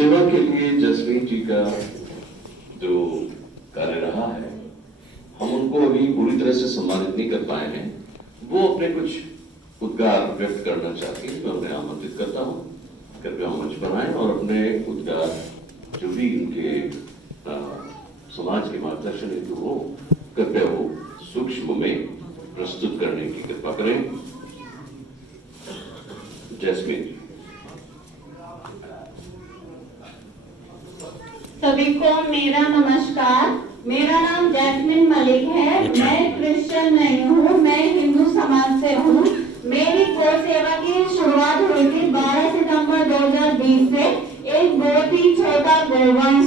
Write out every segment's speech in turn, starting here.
सेवा के लिए जसमीत जी का जो कार्य रहा है, हम उनको अभी पूरी तरह से सम्मानित नहीं कर पाए हैं। वो अपने कुछ उद्गार व्यक्त करना चाहती हैं, मैं उन्हें आमंत्रित करता हूँ, कृपया मंच पर आएं और अपने उद्गार जो भी उनके समाज के मार्गदर्शन हेतु हो, कृपया वो सूक्ष्म में प्रस्तुत करने की कृपा करें। जैस्मिन जी। सभी को मेरा नमस्कार। मेरा नाम जैस्मिन मलिक है। मैं क्रिश्चियन नहीं हूँ, मैं हिंदू समाज से हूँ। मेरी गौ सेवा की शुरुआत हुई थी 12 सितंबर 2020 से। एक बहुत ही छोटा गौवंश,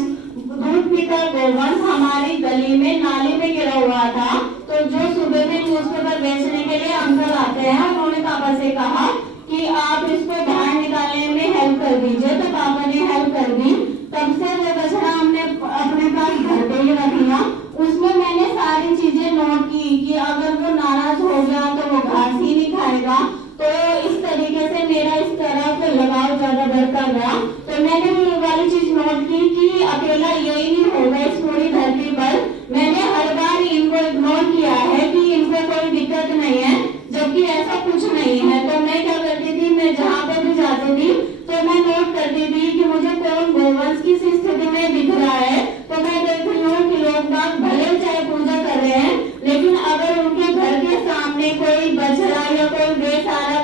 दूध पीता गौवंश हमारी गली में नाली में गिरा हुआ था। तो जो सुबह में न्यूज़पेपर बेचने के लिए अंकल आते हैं, उन्होंने पापा से कहा कि आप इसको बाहर निकालने में हेल्प कर दीजिए। तो पापा ने हेल्प कर दी। तब से वो बछड़ा हमने अपने पास घर पे ही रख लिया। उसमें मैंने सारी चीजें नोट की कि अगर वो नाराज हो गया तो वो घास ही नहीं खाएगा। तो इस तरीके से मेरा इस तरह से लगाव ज्यादा बढ़ता गया। तो मैंने वो वाली चीज नोट की कि अकेला यही नहीं होगा इस पूरी धरती पर। मैंने हर बार इनको इग्नोर किया है कि इनको कोई दिक्कत नहीं है, जबकि ऐसा कुछ नहीं है। तो मैं क्या करती थी, मैं जहाँ पे भी जाती थी तो मैं नोट करती थी कि मुझे कौन गोवंश किस स्थिति में दिख रहा है। तो मैं देखती हूँ कि लोग बाग भले चाहे पूजा कर रहे हैं, लेकिन अगर उनके घर के सामने कोई बछड़ा या कोई बेसहारा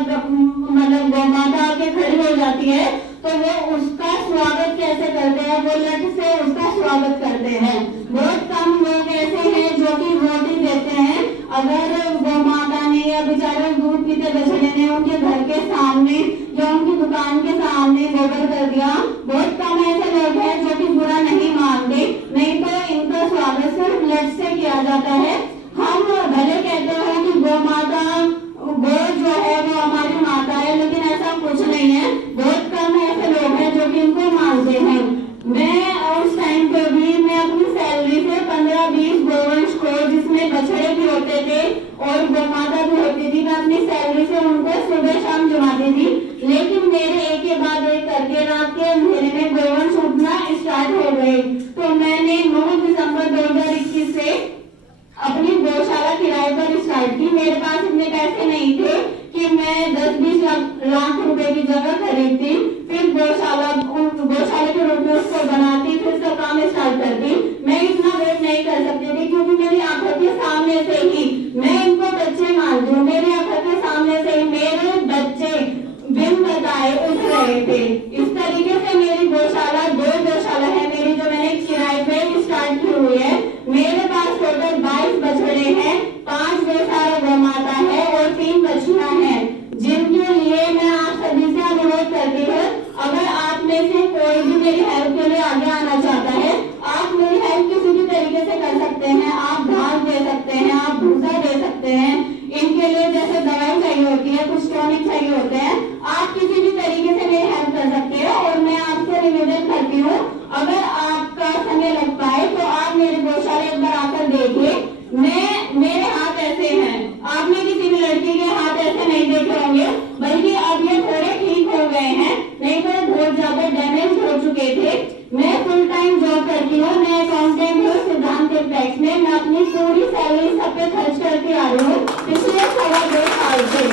मतलब गौ माता आके खड़ी हो जाती है तो वो उसका स्वागत कैसे करते हैं, वो लट से उसका स्वागत करते हैं। बहुत कम लोग ऐसे हैं जो कि रोटी देते हैं। अगर गौ माता ने या बेचारे दूध पीते बछड़े ने उनके घर के सामने या उनकी दुकान के सामने गोबर कर दिया, बहुत कम ऐसे लोग हैं जो कि बुरा नहीं मानते। नहीं तो इनका स्वागत सिर्फ लट से किया जाता है। हम भले कहते हैं कि गौ माता गौ जो है वो हमारी माता है, लेकिन ऐसा कुछ नहीं है। बहुत कम ऐसे लोग हैं जो कि इनको मानते हैं। मैं उस टाइम पे भी मैं अपनी सैलरी से 15-20 गोवंश को, जिसमें बछड़े भी होते थे और गौ माता भी होती थी, मैं अपनी सैलरी से उनको सुबह शाम जमाती थी। लेकिन मेरे एक के बाद एक करके रात के अंधेरे में गोवंश उठना स्टार्ट हो गए। तो मैंने 9 दिसंबर 2021 से अपनी गौशाला किराए पर स्टार्ट की। मेरे पास इतने पैसे नहीं थे कि मैं 10-20 लाख रुपए की जगह खरीदती, फिर गौशाला के रूप में उसको बनाती, फिर से काम स्टार्ट करती। मैं इतना वेट नहीं कर सकती थी क्योंकि मेरी आंखों के सामने से ही, मैं इनको बच्चे मानती हूँ, मेरी आंखों के सामने से ही मेरे बच्चे बिन बताए उठ रहे थे। इस तरीके से मेरी गौशाला 2 गौशाला है मेरी, जो मैंने किराए पे स्टार्ट की हुई है। मेरे पास टोटल 22 बछड़े हैं, 5 बेसहारा गौ माता है और 3 बछियां हैं, जिनके लिए मैं आप सभी से अनुरोध करती हूँ, अगर आप में से कोई भी मेरी हेल्प के लिए आगे आना चाहता है, आप मेरी हेल्प किसी भी तरीके से कर सकते हैं। आप घास दे सकते हैं, आप भूसा दे सकते हैं, इनके लिए जैसे दवाई चाहिए होती है, कुछ टॉनिक चाहिए होते हैं, आप किसी भी तरीके से मेरी हेल्प कर सकते हैं। और मैं आपसे निवेदन करती हूँ, अगर आपका समय लग पाए तो आप मेरे गौशाला एक बार आकर देखिए। मेरे हाथ ऐसे हैं, आपने किसी भी लड़की के हाथ ऐसे नहीं देखे होंगे, बल्कि अब ये थोड़े ठीक हो गए हैं, नहीं तो बहुत ज्यादा डैमेज हो चुके थे। मैं फुल टाइम जॉब करती हूँ, मैं अकाउंटेंट हूँ सिद्धांत टैक्स में। मैं अपनी पूरी सैलरी सब पे खर्च करके आ रही हूँ पिछले 2.25 साल से।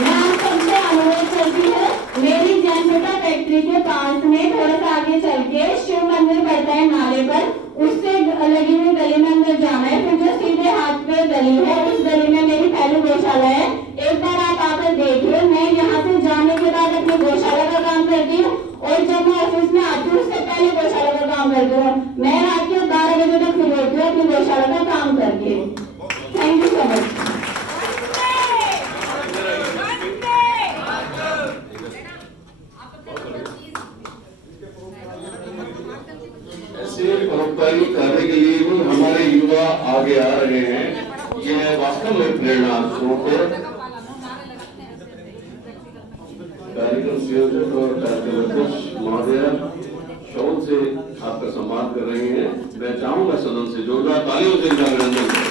मैं आप सबसे अनुरोध करती हूँ, मेरी जैनपेटा फैक्ट्री के पास में थोड़ा सा आगे चल के शिव मंदिर पड़ता है नाले पर, उससे लगी हुई गली में अंदर जाना है। फिर जो सीधे हाथ पे गली है, उस गली में मेरी पहली गौशाला है। एक बार आप आकर देखिए। मैं यहाँ से जाने के बाद अपनी गौशाला का काम करती हूँ और जब मैं ऑफिस में आती हूँ उससे पहले गौशाला का काम करती हूँ। मैं रात के 12 बजे तक फ्री होती हूँ अपनी गौशाला का काम करके। Thank you so much. ऐसे परोपकारिक कार्य के लिए भी हमारे युवा आगे आ रहे हैं, यह वास्तव में प्रेरणा स्रोत है। कार्यक्रम संयोजक और कार्यक्रम अध्यक्ष महोदय शौक से आपका सम्मान कर रहे हैं। मैं चाहूंगा सदन से जोरदार तालियों से इनका अभिनंदन करें।